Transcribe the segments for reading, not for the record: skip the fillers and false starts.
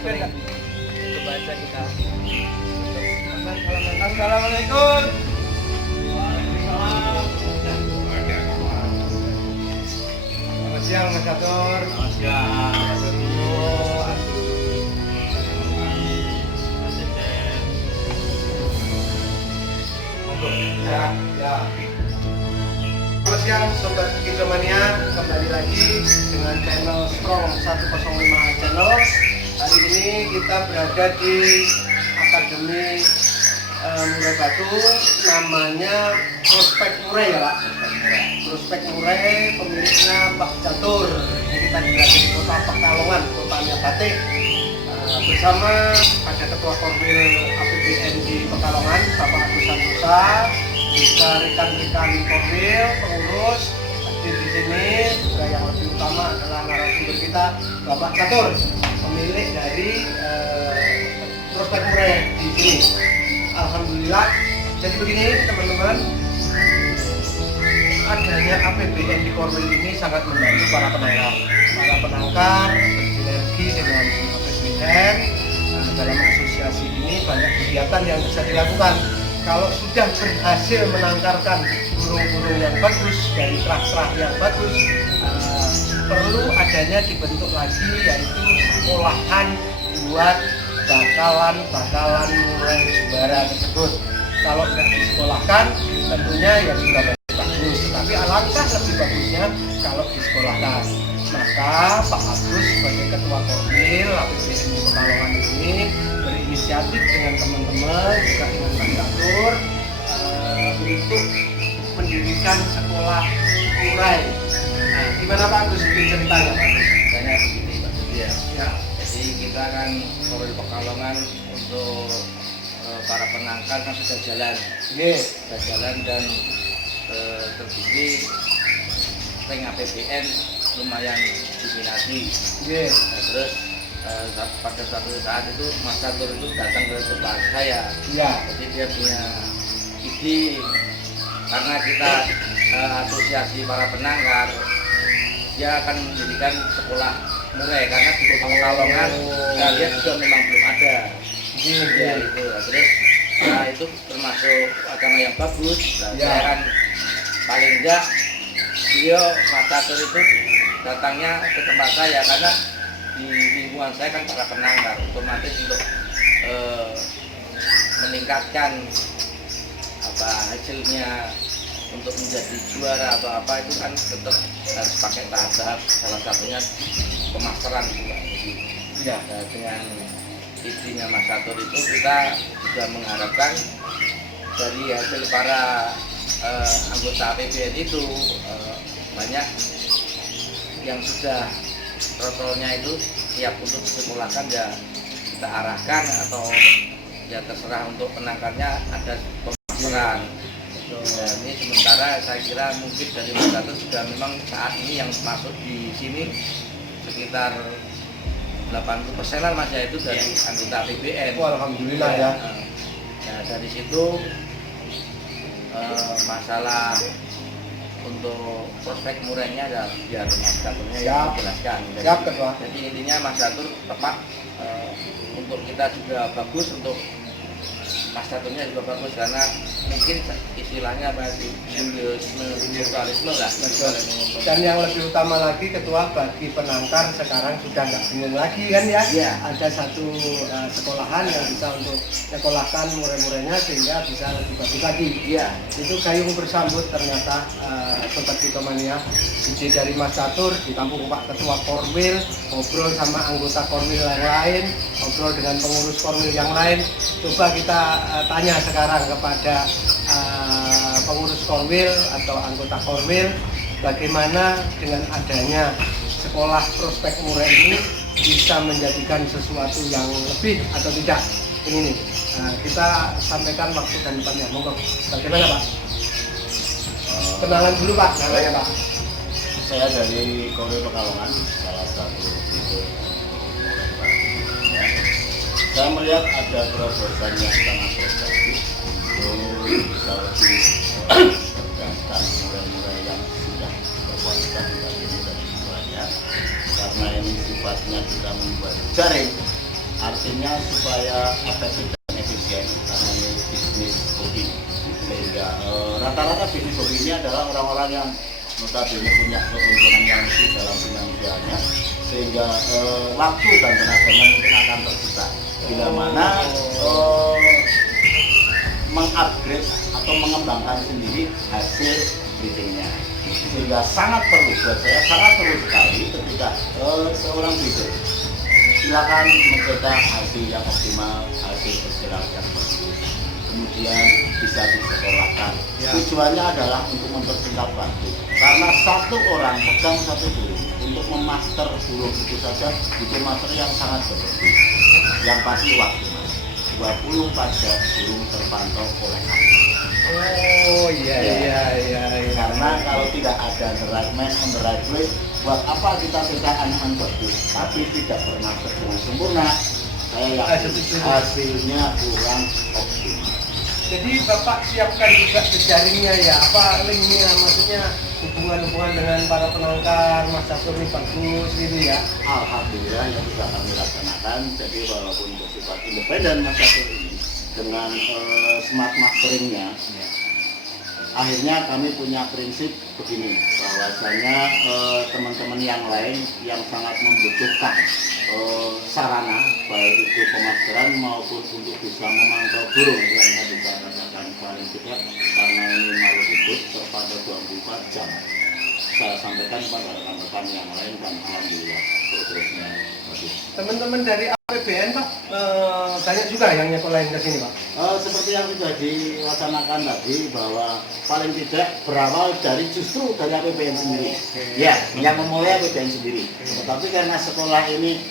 Coba aja kita. Assalamualaikum. Selamat siang Mas Catur. Selamat siang. Ya. Selamat siang Sobat Kidomania, kembali lagi dengan channel Strong 105 Channel. Hari ini kita berada di Akademi Murai Batu, namanya Prospek Murai ya Pak. Prospek Murai, pemiliknya Pak Catur. Ini kita berada di kota Pekalongan, kotanya Batik. Bersama ada Ketua Korwil APBN di Pekalongan, Bapak Agus Santosa, juga rekan-rekan Korwil, pengurus. Hadir di sini juga yang lebih utama adalah narasumber kita, Bapak Catur, pemilik dari Prospek Murai di sini. Alhamdulillah. Jadi begini teman-teman, adanya APBN di Korwil ini sangat membantu para penangkar. Para penangkar bersinergi dengan APBN. Dalam asosiasi ini banyak kegiatan yang bisa dilakukan. Kalau sudah berhasil menangkarkan burung-burung yang bagus dari terah-terah yang bagus, perlu adanya dibentuk lagi yaitu sekolahan buat bakalan murai juara tersebut. Kalau tidak disekolahkan tentunya ya juga bagus, tetapi alangkah lebih bagusnya kalau disekolahkan. Maka Pak Agus sebagai Ketua Korwil APBN di Pekalongan ini berinisiatif dengan teman-teman juga dengan Pak Catur untuk mendirikan sekolah murai. Nah, gimana Pak Agus ceritanya Pak Agus? Banyak begini Pak Setia. Ya. Jadi kita kan Korwil Pekalongan untuk para penangkar kan sudah jalan. Sudah jalan dan terbukti ring APBN lumayan diminati. Nah, terus pada suatu saat itu Mas Catur itu datang ke tempat saya. Jadi dia punya ide karena kita asosiasi para penangkar, dia akan mendirikan sekolah murai karena di Kota Pekalongan dia juga memang belum ada. Ya, itu. Terus itu termasuk wacana yang bagus. Saya kan paling enggak beliau Mas Catur itu datangnya ke tempat saya karena di lingkungan saya kan para penangkar, otomatis untuk meningkatkan hasilnya untuk menjadi juara atau apa itu kan tetap harus pakai tahap-tahap, salah satunya pemasaran juga. Nah, dengan idenya Mas Catur itu kita juga mengharapkan dari hasil para anggota APBN itu banyak yang sudah trotoarnya itu siap untuk disekolahkan, ya kita arahkan atau ya terserah untuk penangkarnya ada pemasaran. Dan ini sementara saya kira mungkin dari Mas Catur sudah memang saat ini yang masuk di sini sekitar 80%-an Mas ya, itu dari anggota APBN. Alhamdulillah ya. Nah, dari situ masalah untuk prospek murainya ya biar Mas Caturnya yang menjelaskan. Jadi intinya Mas Catur tepat untuk kita juga bagus, untuk Mas Caturnya juga bagus karena mungkin istilahnya apa sih, simbolisme lah. Dan yang lebih utama lagi Ketua, bagi penangkar sekarang sudah nggak bingung lagi kan ya? Ada satu sekolahan yang bisa untuk sekolahkan murai-murainya sehingga bisa lebih bagus lagi. Itu gayung bersambut ternyata Sobat Kidomania, ide dari Mas Catur ditampung Pak Ketua Korwil, ngobrol sama anggota Korwil yang lain, ngobrol dengan pengurus Korwil yang lain. Coba kita tanya sekarang kepada pengurus Korwil atau anggota Korwil, bagaimana dengan adanya sekolah prospek murai ini bisa menjadikan sesuatu yang lebih atau tidak. Ini nih, kita sampaikan waktu dan tempatnya. Monggo, bagaimana Pak? Kenalan dulu Pak, namanya Pak. Saya dari Korwil Pekalongan, salah satu itu murai batu. Saya melihat ada terobosan yang sangat progresif untuk bisa lebih bergantang murai-murai yang sudah berkualitas dibanding dari semuanya, karena ini sifatnya kita membuat jaring artinya supaya efektif dan efisien karena ini bisnis hobi. Sehingga rata-rata bisnis hobi ini adalah orang-orang yang notabene punya keuntungan yang lebih dalam finansialnya, sehingga waktu dan tenaganya mungkin akan tersisa bila mana mengupgrade atau mengembangkan sendiri hasil breedingnya. Sehingga sangat perlu, buat saya sangat perlu sekali ketika seorang breeder silakan mencetak hasil yang optimal, hasil bergerak yang bagus, kemudian bisa disekolahkan. Tujuannya adalah untuk mempersingkat waktu, karena satu orang pegang satu burung untuk memaster burung itu saja butuh materi yang sangat berlebih. Yang pasti waktu, 24 jam burung terpantau oleh aku. Oh iya. Karena kalau tidak ada the right man on the right place, buat apa kita cetak anak bagus tapi tidak pernah berjalan sempurna, saya yakin hasilnya kurang optimal. Jadi Bapak siapkan juga jejaringnya ya, apa linknya, maksudnya hubungan-hubungan dengan para penangkar, Mas Catur ini bagus gitu ya. Alhamdulillah yang sudah kami laksanakan. Jadi walaupun bersifat independen Mas Catur ini dengan smart masteringnya, akhirnya kami punya prinsip begini, bahwasanya teman-teman yang lain yang sangat membutuhkan sarana baik itu pemasteran maupun untuk bisa memantau burung yang saya bisa katakan paling tidak karena ini makhluk hidup terpantau 24 jam. Saya sampaikan kepada rekan-rekan yang lain dan alhamdulillah progresnya bagus. Teman-teman dari APBN Pak, banyak juga yang nyekolahin ke sini Pak? Seperti yang sudah diwacanakan tadi, bahwa paling tidak berawal dari justru dari APBN sendiri. Ya, yang memulai APBN sendiri. Tetapi karena sekolah ini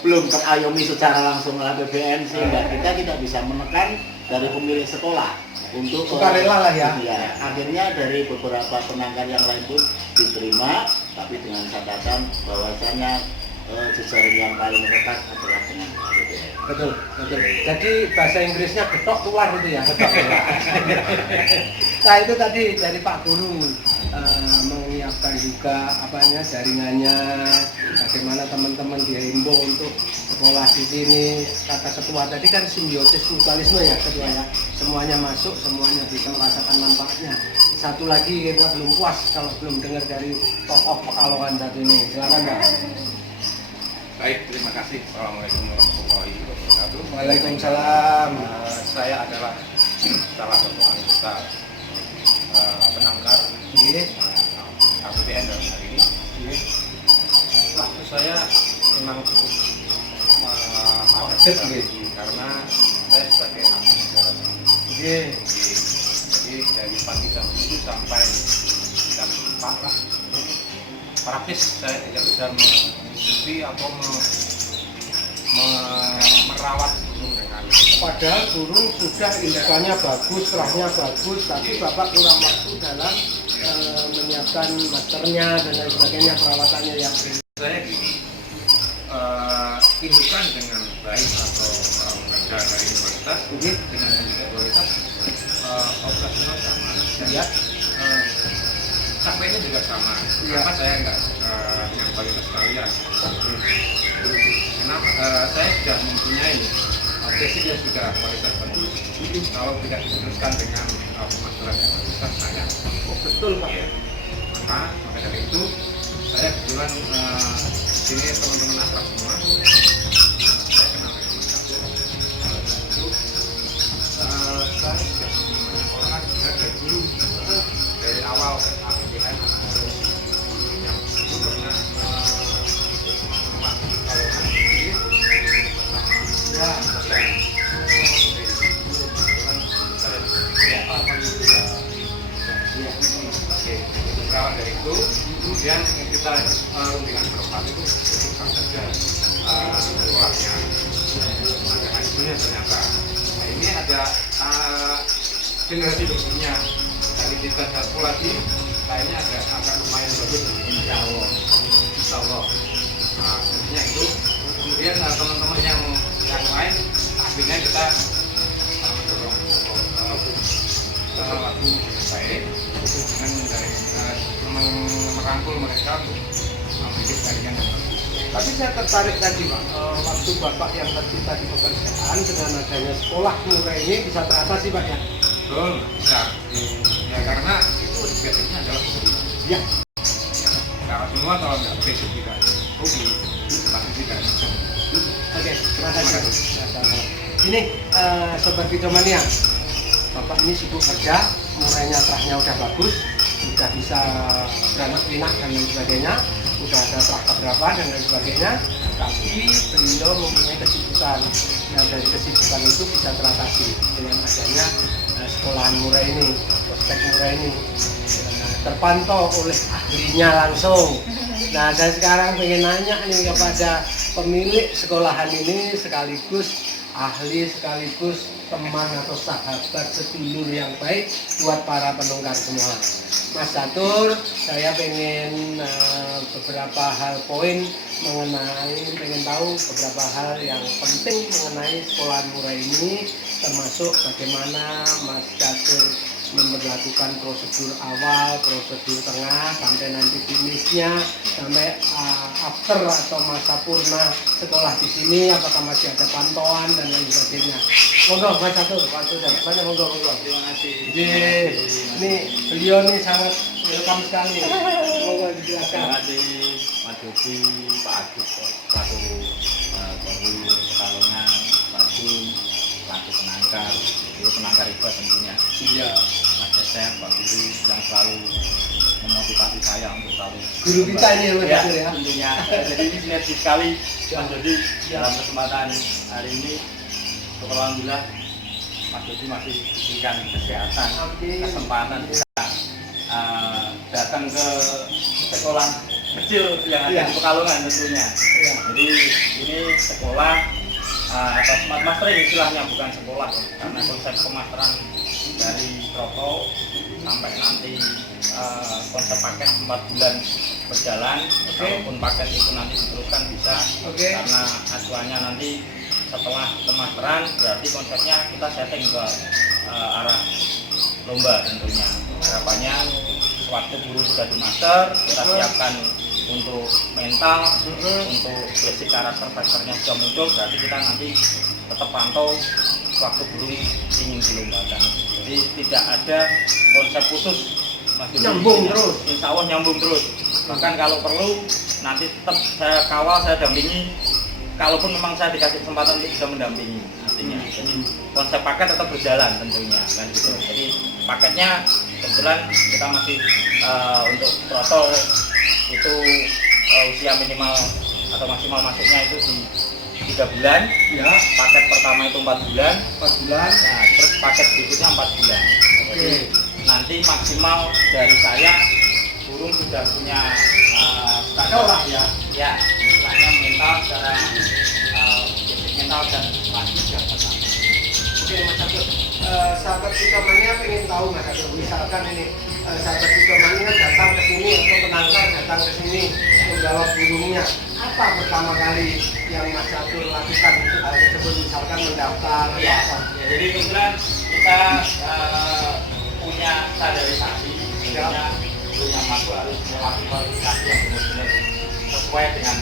belum terayomi secara langsung oleh APBN, sehingga kita tidak bisa menekan dari pemilik sekolah untuk sukarela lah ya. Akhirnya dari beberapa penangkar yang lain pun diterima, tapi dengan catatan bahwasanya jejaring yang paling dekat adalah dengan APBN. Betul. Jadi bahasa Inggrisnya getok keluar itu ya, getok keluar. Nah itu tadi dari Pak Guru menyiapkan juga apanya jaringannya, bagaimana teman-teman dihimbau untuk sekolah di sini. Kata ketua tadi kan simbiosis mutualisme ya ketua ya, semuanya masuk, semuanya bisa merasakan manfaatnya. Satu lagi kita belum puas kalau belum dengar dari tokoh Pekalongan saat ini. Silakan Pak. Baik, terima kasih. Assalamualaikum warahmatullahi wabarakatuh. Waalaikumsalam. Saya adalah salah satu anggota penangkar APBN dalam hari ini. Waktu saya memang cukup Padat, karena saya sebagai abdi negara. Jadi dari pagi jam 7 sampai jam 4 lah. Praktis saya tidak bisa mengikuti atau merawat burung dengan. Padahal burung sudah indukannya bagus, kerahnya bagus, tapi Bapak kurang waktu dalam menyiapkan masternya dan lain sebagainya, perawatannya yang Saya gini, indukan dengan baik atau mengejar dari kualitas dengan yang tidak kualitas operasional sama. ya. Capeknya juga sama, kenapa saya enggak yang kualitas sekalian? Karena saya sudah mempunyai basicnya sudah kualitas bagus. Kalau tidak diteruskan dengan pemasaran yang kualitas, saya Betul Pak. maka dari itu saya kebetulan sini teman-teman akrab semua. Saya kenal dengan Mas Catur. Itu saya sudah menyekolahkan dari dulu dari awal APBN yang dulu pernah berawal dari itu, kemudian kita rundingan berempat itu bukan saja sekolahnya, ada hasilnya ternyata. Nah ini ada generasi berikutnya dari kita satu lagi, kayaknya agak lumayan bagus. Insya Allah. Nah, artinya itu. Kemudian teman-teman yang lain, akhirnya kita dorong waktu baik dengan dari merangkul mereka untuk memiliki jaringan yang bagus. Tapi saya tertarik tadi Pak, waktu Bapak yang tadi pekerjaan dengan adanya sekolah murah ini bisa teratasi Pak ya? Betul, bisa. Ya karena itu basicnya adalah hobi. Ya. Karena semua kalau nggak basic tidak hobi, pasti tidak bisa. Oke, terima kasih. Ini Sobat Kicomania, Bapak ini sibuk kerja, murainya terahnya udah bagus, udah bisa beranak pinak dan lain sebagainya, udah ada terah keberapa dan lain sebagainya, tapi beliau mempunyai kesibukan. Nah dari kesibukan itu bisa teratasi dengan adanya sekolahan murah ini, prospek murah ini terpantau oleh ahlinya langsung. Nah saya sekarang pengen nanya nih kepada pemilik sekolahan ini sekaligus ahli sekaligus teman atau sahabat sedulur yang baik buat para penunggang semua. Mas Catur, saya pengen beberapa hal poin pengen tahu beberapa hal yang penting mengenai sekolahan murah ini, termasuk bagaimana Mas Catur memperlakukan prosedur awal, prosedur tengah, sampai nanti finishnya, sampai after atau masa purna sekolah di sini, apakah masih ada pantauan dan lain sebagainya. Monggo Mas Catur, waktu dan banyak monggo. Terima kasih. Ini beliau nih sangat welcome sekali. Monggo Terima dijelaskan. kasih Pak Jody, Pak Agus, selaku Polri Pekalongan, Pak Jun, selaku penangkar, itu penangkar IPA tentunya. Iya. Mas Cecep, Pak Guru yang selalu memotivasi saya untuk selalu Guru kita ini ya Mas ya, Catur ya. tentunya. Jadi ini sinergi sekali Mas Jody dalam kesempatan hari ini. Syukur alhamdulillah Mas Jody masih diberikan kesehatan, Amin. kesempatan bisa datang ke sekolah kecil yang ada Iya. di Pekalongan tentunya. Iya. Jadi ini sekolah atau smart mastering istilahnya, bukan sekolah karena konsep pemasteran dari Proto sampai nanti konsep paket 4 bulan berjalan. Walaupun paket itu nanti diteruskan bisa, karena acuannya nanti setelah pemasteran berarti konsepnya kita setting ke arah lomba tentunya. Harapannya waktu guru sudah dimaster, kita siapkan untuk mental, untuk basic karakternya sudah muncul, berarti kita nanti tetap pantau waktu guru ingin dilombakan. Jadi tidak ada konsep khusus, Mas Yudi. Nyambung terus. Insya Allah nyambung terus. Bahkan kalau perlu nanti tetap saya kawal, saya dampingi. Kalaupun memang saya dikasih kesempatan untuk bisa mendampingi, artinya. Jadi konsep paket tetap berjalan tentunya, kan gitu. Jadi paketnya kebetulan kita masih untuk protol itu usia minimal atau maksimal masuknya itu di 3 bulan. Ya. Paket pertama itu 4 bulan. 4 bulan. Nah, terus paket berikutnya 4 bulan. Jadi nanti maksimal dari saya burung sudah punya standar lah ya. Ya, istilahnya mental secara basic mental dan lagi sudah tetap. Oke Mas Catur, sahabat Kicomania pengen tahu Mas Catur, misalkan ini sahabat Kicomania datang ke sini atau penangkar datang ke sini membawa burungnya, apa pertama kali yang Mas Catur lakukan untuk hal tersebut, misalkan mendaftar atau Ya, apa? jadi kebetulan kita punya standarisasi, tentunya burung yang masuk harus melewati kualifikasi yang benar-benar sesuai dengan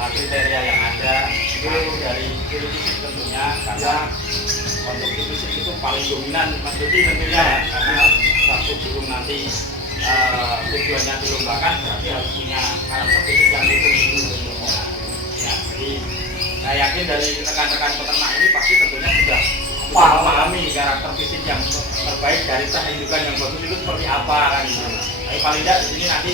kriteria yang ada. Itu dari ciri fisik tentunya, karena konsumsi fisik itu paling dominan Mas Yudi tentunya, karena waktu burung nanti tujuannya dilombakan berarti harus punya karakter fisik yang itu tentunya. Ya, jadi saya yakin dari rekan-rekan peternak ini pasti tentunya sudah memahami karakter fisik yang terbaik dari kehidupan yang bagus itu seperti apa kan gitu. Tapi paling tidak di sini nanti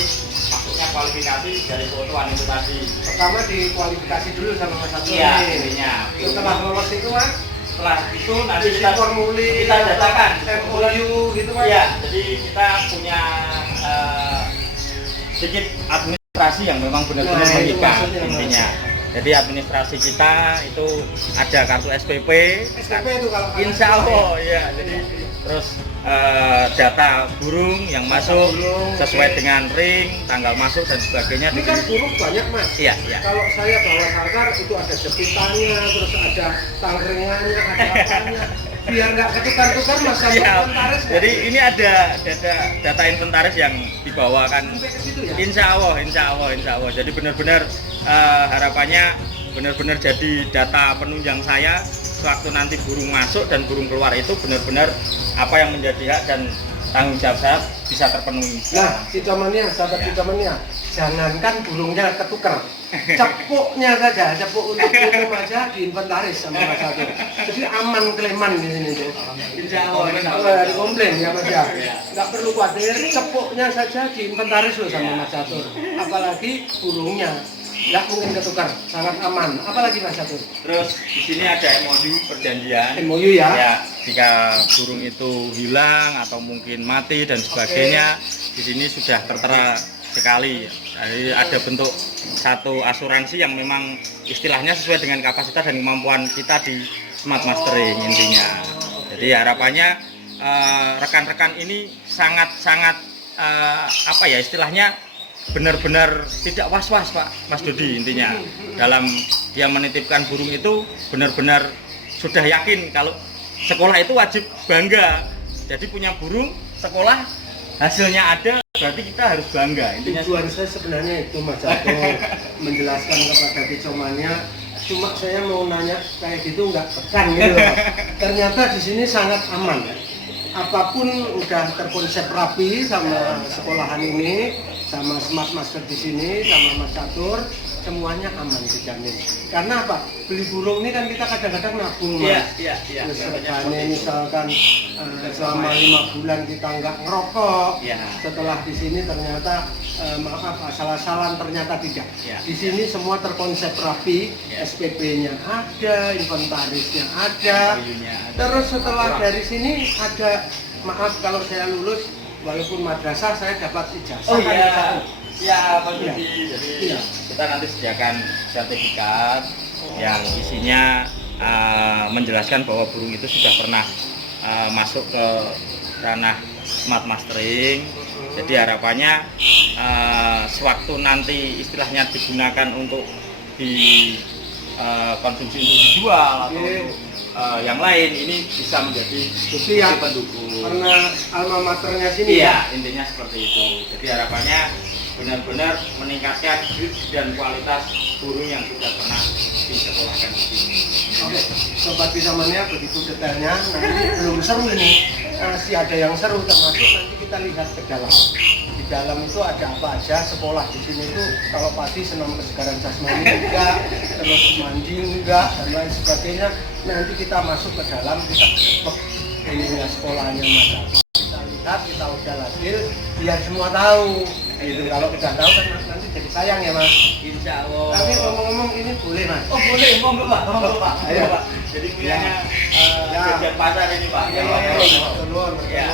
masuknya kualifikasi dari fotoan itu tadi. Pertama dikualifikasi dulu sama Mas Catur. Iya, intinya. Setelah lolos itu Mas, Setelah itu nanti isi kita formulir, kita datakan MOU gitu Mas. Iya, jadi kita punya sedikit administrasi yang memang benar-benar Nah, itu mengikat maksudnya, Mas. intinya. Jadi administrasi kita itu ada kartu SPP. SPP itu kalau Insya Allah ya. Jadi terus data burung yang masuk burung, sesuai oke. dengan ring, tanggal masuk dan sebagainya. Ini kan burung banyak Mas. Iya, iya. Kalau saya bawa sangkar itu ada jepitannya, terus ada tangkringannya, ada apanya. Biar nggak ketukar-tukar Mas Catur Siap. inventaris nggak? Jadi ini ada data inventaris yang dibawakan. Sampai ke situ ya. Insya Allah. Jadi benar-benar harapannya benar-benar jadi data penunjang saya sewaktu nanti burung masuk dan burung keluar itu benar-benar apa yang menjadi hak dan tanggung jawab saya bisa terpenuhi. Nah, Cicomania, sahabat Ya. Cicomania, jangankan burungnya ketuker, cepuknya saja, cepuk untuk minum aja diinventaris sama Mas Catur. Jadi aman kleman di sini tuh. Insya Allah. Nggak komplain ya Mas ya. Ya. Nggak perlu khawatir, cepuknya saja diinventaris loh sama Mas Catur. Apalagi burungnya nggak mungkin ketukar, sangat aman. Apalagi Mas Catur? Terus di sini ada MOU perjanjian. MOU ya. Ya, jika burung itu hilang atau mungkin mati dan sebagainya, di sini sudah tertera sekali. Jadi ada bentuk satu asuransi yang memang istilahnya sesuai dengan kapasitas dan kemampuan kita di smart mastering intinya. Jadi harapannya rekan-rekan ini sangat-sangat apa ya istilahnya benar-benar tidak was-was Pak Mas Dodi intinya dalam dia menitipkan burung itu benar-benar sudah yakin kalau sekolah itu wajib bangga. Jadi punya burung sekolah hasilnya ada berarti kita harus bangga intinya. Tujuan saya sebenarnya itu Mas Catur menjelaskan kepada Cicomania. Cuma saya mau nanya kayak gitu nggak tekan gitu loh. Ternyata di sini sangat aman. Apapun udah terkonsep rapi sama sekolahan ini, sama Smart Master di sini, sama Mas Catur, semuanya aman dijamin. Karena apa? Beli burung ini kan kita kadang-kadang nabung Mas. Iya. Misalkan misalkan selama 5 bulan kita nggak ngerokok, Iya. setelah di sini ternyata maaf asal-asalan ternyata tidak. Iya. Di sini semua terkonsep rapi, Iya. SPP-nya ada, inventarisnya ada. MOU-nya ada. Terus setelah dari sini ada, maaf kalau saya lulus, walaupun madrasah saya dapat ijazah. Oh kan, iya, Mas Catur? ya Pak Iya. Dodi. Jadi Iya. kita nanti sediakan sertifikat yang isinya menjelaskan bahwa burung itu sudah pernah masuk ke ranah smart mastering. Jadi harapannya sewaktu nanti istilahnya digunakan untuk konsumsi untuk dijual atau Oke. untuk yang lain ini bisa menjadi Bukti ya, pendukung. karena alma maternya sini ya. Iya, intinya seperti itu. Jadi harapannya benar-benar meningkatkan grade dan kualitas burung yang sudah pernah disekolahkan di sini. Oke, Sobat Cicomania begitu detailnya. Nanti belum seru ini, masih ada yang seru termasuk nanti kita lihat ke dalam. Di dalam itu ada apa aja sekolah di sini itu kalau pagi senam kesegaran jasmani enggak, terus mandi enggak dan lain sebagainya. Nanti kita masuk ke dalam kita gebek ininya sekolahnya Mas. Kita lihat, kita udah hasil biar semua tahu. Gitu. Kalau kita tahu kan nanti jadi sayang ya Mas. Insya Allah. Tapi ngomong-ngomong ini boleh Mas. Oh boleh, monggo Pak, monggo Pak. Ayo. Pak. Jadi punyanya Ya. jajan pasar ini Pak. Ya, Ya.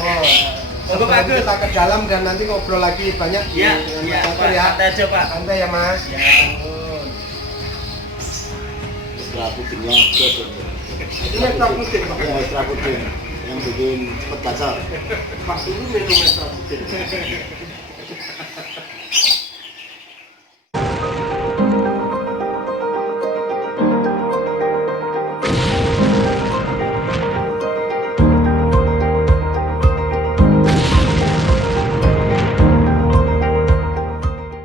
Untuk kita ke dalam dan nanti ngobrol lagi banyak Iya, dengan iya, Mas Catur Pak. ya. Santai aja Pak. Santai ya Mas. Ya. Setelah putingnya ke Ini ekstra putih Pak. ya, setelah puting yang bikin cepet baca. Pak dulu minum ekstra putih.